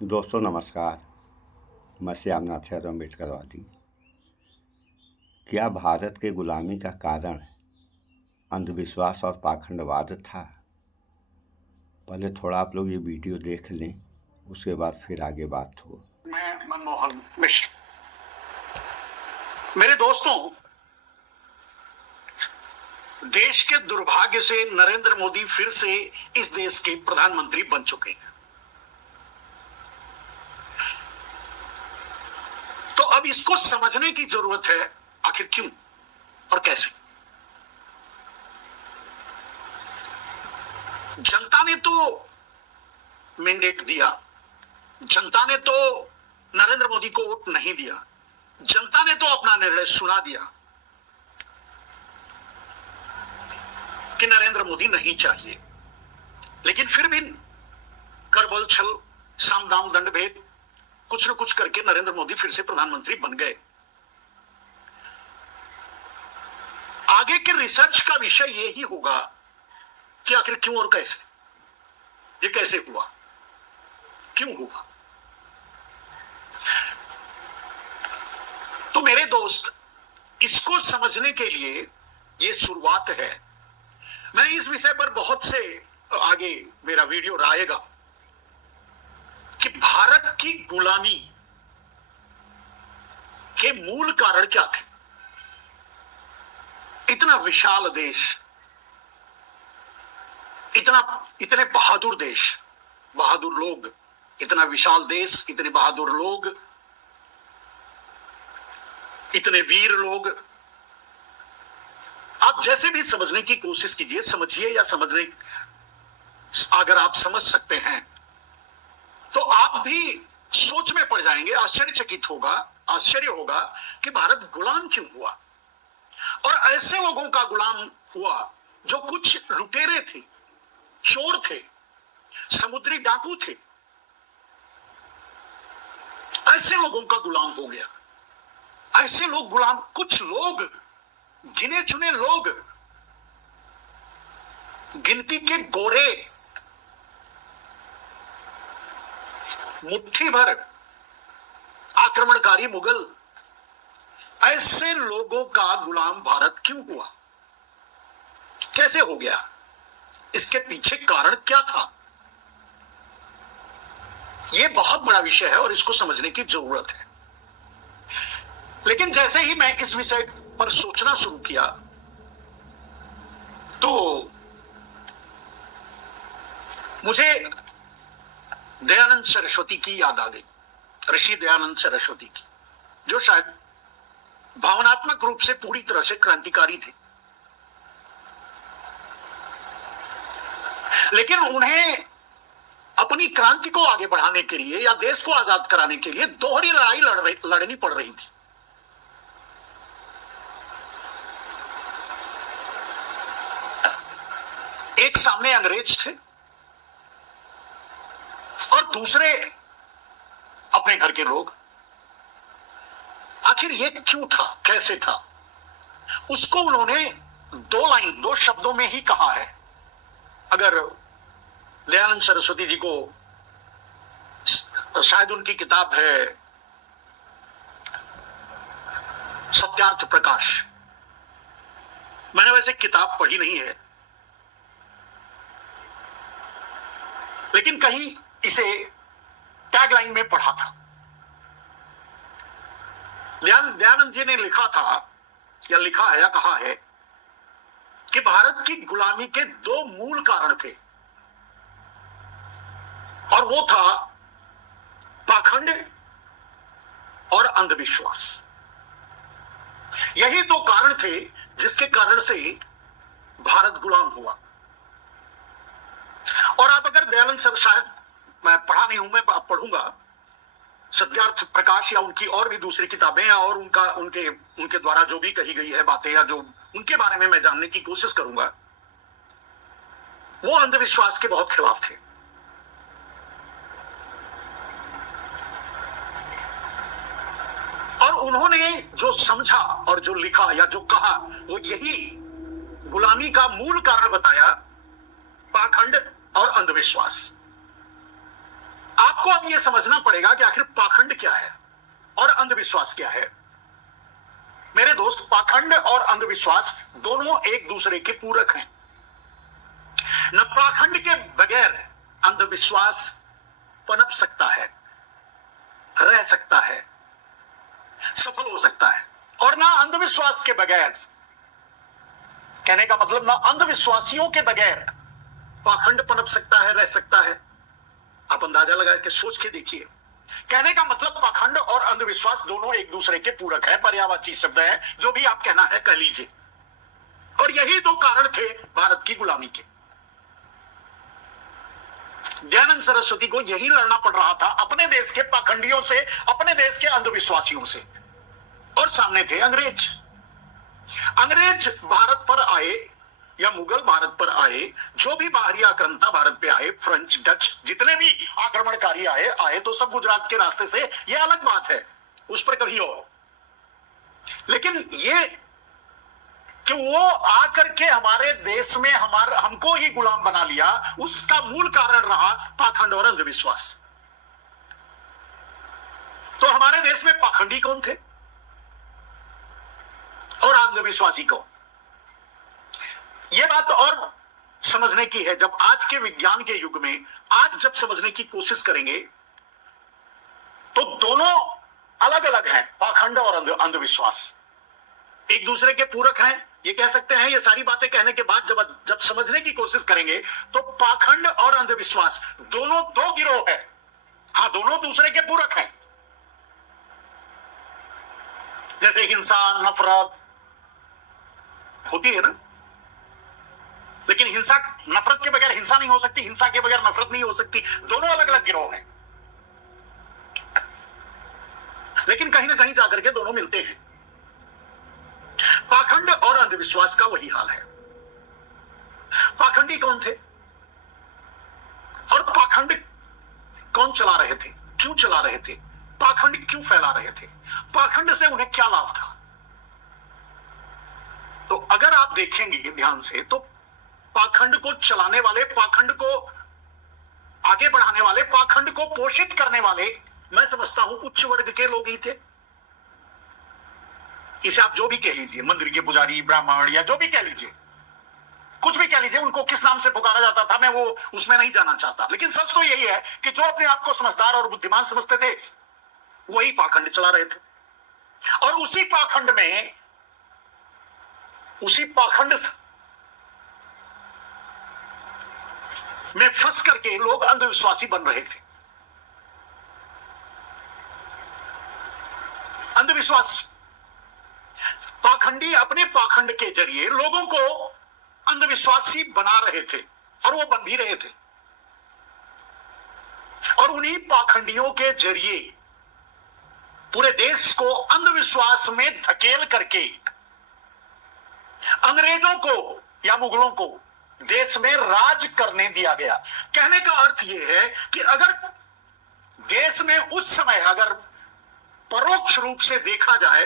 दोस्तों नमस्कार। मैं श्यामनाथ यादव अम्बेडकरवादी। क्या भारत के गुलामी का कारण अंधविश्वास और पाखंडवाद था? पहले थोड़ा आप लोग ये वीडियो देख लें, उसके बाद फिर आगे बात हो। मैं मनमोहन मिश्र। मेरे दोस्तों, देश के दुर्भाग्य से नरेंद्र मोदी फिर से इस देश के प्रधानमंत्री बन चुके हैं। तो अब इसको समझने की जरूरत है, आखिर क्यों और कैसे। जनता ने तो मैंडेट दिया, जनता ने तो नरेंद्र मोदी को वोट नहीं दिया, जनता ने तो अपना निर्णय सुना दिया कि नरेंद्र मोदी नहीं चाहिए। लेकिन फिर भी करबल छल साम दाम दंड भेद कुछ न कुछ करके नरेंद्र मोदी फिर से प्रधानमंत्री बन गए। आगे के रिसर्च का विषय यही होगा कि आखिर क्यों और कैसे, ये कैसे हुआ, क्यों हुआ। तो मेरे दोस्त, इसको समझने के लिए ये शुरुआत है। मैं इस विषय पर बहुत से आगे मेरा वीडियो आएगा कि भारत की गुलामी के मूल कारण क्या थे। इतना विशाल देश, इतने बहादुर देश, बहादुर लोग, इतना विशाल देश, इतने बहादुर लोग, इतने वीर लोग। आप जैसे भी समझने की कोशिश कीजिए, समझिए या समझने, अगर आप समझ सकते हैं तो आप भी सोच में पड़ जाएंगे, आश्चर्य होगा कि भारत गुलाम क्यों हुआ। और ऐसे लोगों का गुलाम हुआ जो कुछ लुटेरे थे, चोर थे, समुद्री डाकू थे। ऐसे लोगों का गुलाम हो गया। ऐसे लोग गुलाम, कुछ लोग, गिने चुने लोग, गिनती के गोरे, मुट्ठी भर आक्रमणकारी मुगल, ऐसे लोगों का गुलाम भारत क्यों हुआ, कैसे हो गया, इसके पीछे कारण क्या था। यह बहुत बड़ा विषय है और इसको समझने की जरूरत है। लेकिन जैसे ही मैं इस विषय पर सोचना शुरू किया तो मुझे दयानंद सरस्वती की याद आ गई, ऋषि दयानंद सरस्वती की, जो शायद भावनात्मक रूप से पूरी तरह से क्रांतिकारी थे। लेकिन उन्हें अपनी क्रांति को आगे बढ़ाने के लिए या देश को आजाद कराने के लिए दोहरी लड़ाई लड़नी पड़ रही थी। एक सामने अंग्रेज थे और दूसरे अपने घर के लोग। आखिर ये क्यों था, कैसे था, उसको उन्होंने दो शब्दों में ही कहा है। अगर दयानंद सरस्वती जी को, शायद उनकी किताब है सत्यार्थ प्रकाश, मैंने वैसे किताब पढ़ी नहीं है, लेकिन कहीं इसे टैगलाइन में पढ़ा था। दयानंद जी ने लिखा था या लिखा है या कहा है कि भारत की गुलामी के दो मूल कारण थे, और वो था पाखंड और अंधविश्वास। यही दो कारण थे जिसके कारण से भारत गुलाम हुआ। और आप अगर दयानंद सर, शायद मैं पढ़ा नहीं हूं, मैं पढ़ूंगा सत्यार्थ प्रकाश या उनकी और भी दूसरी किताबें, या और उनके द्वारा जो भी कही गई है बातें, या जो उनके बारे में मैं जानने की कोशिश करूंगा। वो अंधविश्वास के बहुत खिलाफ थे। और उन्होंने जो समझा और जो लिखा या जो कहा, वो यही गुलामी का मूल कारण बताया, पाखंड और अंधविश्वास। आपको आपको अब यह समझना पड़ेगा कि आखिर पाखंड क्या है और अंधविश्वास क्या है। मेरे दोस्त, पाखंड और अंधविश्वास दोनों एक दूसरे के पूरक हैं। न पाखंड के बगैर अंधविश्वास पनप सकता है, रह सकता है, सफल हो सकता है, और ना अंधविश्वास के बगैर, कहने का मतलब ना अंधविश्वासियों के बगैर पाखंड पनप सकता है, रह सकता है। आप अंदाजा लगा के सोच के देखिए। कहने का मतलब पाखंड और अंधविश्वास दोनों एक दूसरे के पूरक है, पर्यायवाची शब्द है, जो भी आप कहना है कह लीजिए। और यही दो कारण थे भारत की गुलामी के। दयानंद सरस्वती को यही लड़ना पड़ रहा था अपने देश के पाखंडियों से, अपने देश के अंधविश्वासियों से, और सामने थे अंग्रेज। अंग्रेज भारत पर आए या मुगल भारत पर आए, जो भी बाहरी आक्रांता भारत पे आए, फ्रेंच, डच, जितने भी आक्रमणकारी आए तो सब गुजरात के रास्ते से, ये अलग बात है, उस पर कभी और। लेकिन ये कि वो आकर के हमारे देश में हमको ही गुलाम बना लिया, उसका मूल कारण रहा पाखंड और अंधविश्वास। तो हमारे देश में पाखंडी कौन थे और अंधविश्वासी कौन? यह बात और समझने की है। जब आज के विज्ञान के युग में आज जब समझने की कोशिश करेंगे तो दोनों अलग अलग हैं, पाखंड और अंधविश्वास एक दूसरे के पूरक हैं, ये कह सकते हैं। ये सारी बातें कहने के बाद जब समझने की कोशिश करेंगे तो पाखंड और अंधविश्वास दोनों दो गिरोह है। हाँ, दोनों दूसरे के पूरक हैं। जैसे हिंसा, नफरत होती है ना, लेकिन हिंसा, नफरत के बगैर हिंसा नहीं हो सकती, हिंसा के बगैर नफरत नहीं हो सकती। दोनों अलग अलग गिरोह हैं, लेकिन कहीं ना कहीं जाकर के दोनों मिलते हैं। पाखंड और अंधविश्वास का वही हाल है। पाखंडी कौन थे और पाखंड कौन चला रहे थे, क्यों चला रहे थे, पाखंड क्यों फैला रहे थे, पाखंड से उन्हें क्या लाभ था? तो अगर आप देखेंगे ध्यान से तो पाखंड को चलाने वाले, पाखंड को आगे बढ़ाने वाले, पाखंड को पोषित करने वाले, मैं समझता हूं उच्च वर्ग के लोग ही थे। इसे आप जो भी कह लीजिए, मंदिर के पुजारी, ब्राह्मण, या जो भी कह लीजिए, कुछ भी कह लीजिए, उनको किस नाम से पुकारा जाता था मैं वो उसमें नहीं जाना चाहता। लेकिन सच तो यही है कि जो अपने आप को समझदार और बुद्धिमान समझते थे वही पाखंड चला रहे थे। और उसी पाखंड में फंस करके लोग अंधविश्वासी बन रहे थे। अंधविश्वास, पाखंडी अपने पाखंड के जरिए लोगों को अंधविश्वासी बना रहे थे और वो बन भी रहे थे। और उन्हीं पाखंडियों के जरिए पूरे देश को अंधविश्वास में धकेल करके अंग्रेजों को या मुगलों को देश में राज करने दिया गया। कहने का अर्थ यह है कि अगर देश में उस समय अगर परोक्ष रूप से देखा जाए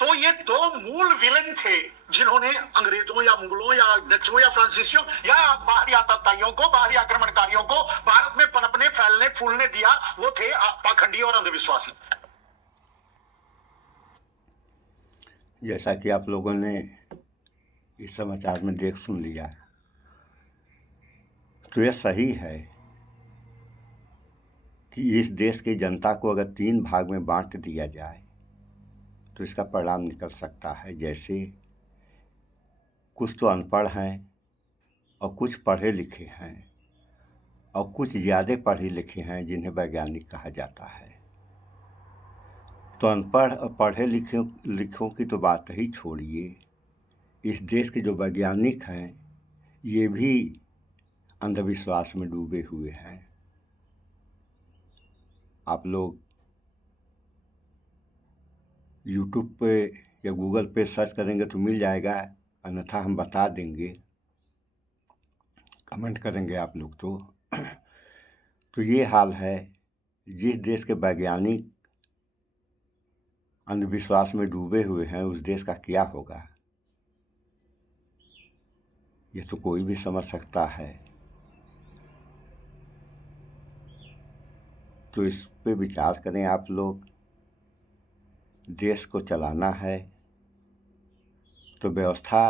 तो ये दो मूल विलेन थे जिन्होंने अंग्रेजों या मुगलों या डचों या फ्रांसीसियों या बाहरी आतताइयों को, बाहरी आक्रमणकारियों को भारत में पनपने, फैलने, फूलने दिया। वो थे पाखंडी और अंधविश्वासी। जैसा कि आप लोगों ने इस समाचार में देख सुन लिया, तो यह सही है कि इस देश की जनता को अगर 3 भाग में बांट दिया जाए तो इसका परिणाम निकल सकता है। जैसे कुछ तो अनपढ़ हैं और कुछ पढ़े लिखे हैं और कुछ ज़्यादा पढ़े लिखे हैं जिन्हें वैज्ञानिक कहा जाता है। तो अनपढ़ और पढ़े लिखों की तो बात ही छोड़िए, इस देश के जो वैज्ञानिक हैं ये भी अंधविश्वास में डूबे हुए हैं। आप लोग यूट्यूब पे या गूगल पे सर्च करेंगे तो मिल जाएगा, अन्यथा हम बता देंगे, कमेंट करेंगे आप लोग तो ये हाल है। जिस देश के वैज्ञानिक अंधविश्वास में डूबे हुए हैं उस देश का क्या होगा, ये तो कोई भी समझ सकता है। तो इस पे विचार करें आप लोग। देश को चलाना है तो व्यवस्था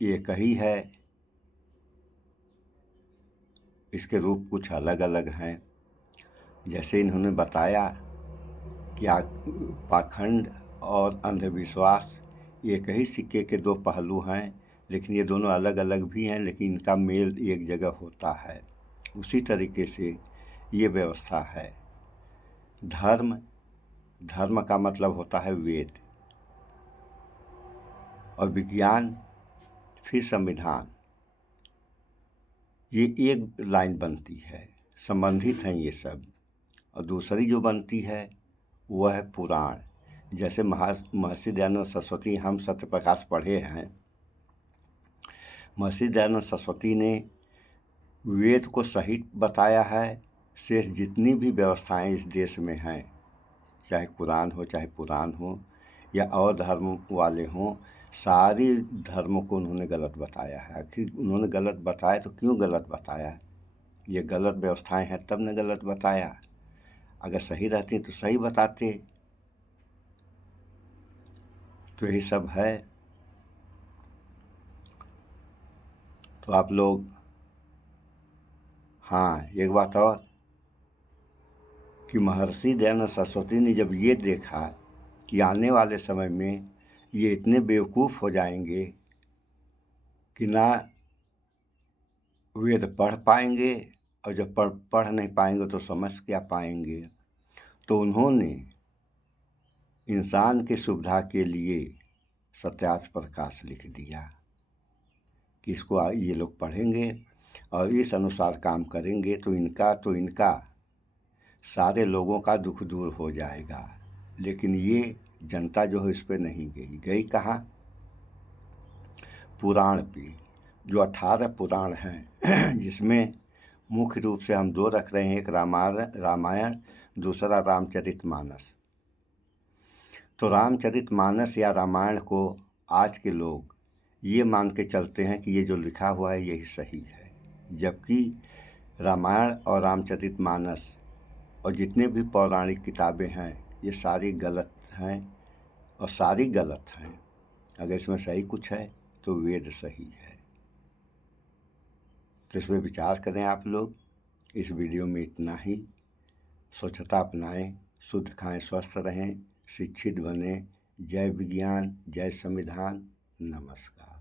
एक ही है, इसके रूप कुछ अलग अलग हैं। जैसे इन्होंने बताया कि पाखंड और अंधविश्वास एक ही सिक्के के दो पहलू हैं, लेकिन ये दोनों अलग अलग भी हैं, लेकिन इनका मेल एक जगह होता है। उसी तरीके से ये व्यवस्था है। धर्म का मतलब होता है वेद, और विज्ञान फिर संविधान। ये एक लाइन बनती है, संबंधित हैं ये सब। और दूसरी जो बनती है वह है पुराण। जैसे महर्षि दयानंद सरस्वती, हम सत्यप्रकाश पढ़े हैं, महर्षि दयानंद सरस्वती ने वेद को सही बताया है। शेष जितनी भी व्यवस्थाएं इस देश में हैं, चाहे कुरान हो, चाहे पुराण हो, या और धर्म वाले हों, सारी धर्मों को उन्होंने गलत बताया है। आखिर उन्होंने गलत बताया तो क्यों गलत बताया? ये गलत व्यवस्थाएं हैं तब न गलत बताया। अगर सही रहती तो सही बताते। तो यही सब है। तो आप लोग, हाँ, एक बात और कि महर्षि दयानंद सरस्वती ने जब ये देखा कि आने वाले समय में ये इतने बेवकूफ़ हो जाएंगे कि ना वेद पढ़ पाएंगे, और जब पढ़ नहीं पाएंगे तो समझ क्या पाएंगे, तो उन्होंने इंसान की सुविधा के लिए सत्यार्थ प्रकाश लिख दिया कि इसको ये लोग पढ़ेंगे और इस अनुसार काम करेंगे तो इनका सारे लोगों का दुख दूर हो जाएगा। लेकिन ये जनता जो है इस पर नहीं गई कहाँ? पुराण पे, जो 18 पुराण हैं जिसमें मुख्य रूप से हम दो रख रहे हैं, एक रामायण, दूसरा रामचरितमानस। तो रामचरितमानस या रामायण को आज के लोग ये मान के चलते हैं कि ये जो लिखा हुआ है यही सही है, जबकि रामायण और रामचरितमानस और जितने भी पौराणिक किताबें हैं ये सारी गलत हैं, और सारी गलत हैं। अगर इसमें सही कुछ है तो वेद सही है। तो इस पर विचार करें आप लोग। इस वीडियो में इतना ही। स्वच्छता अपनाएं, शुद्ध खाएं, स्वस्थ रहें, शिक्षित बने। जय विज्ञान, जय संविधान। नमस्कार।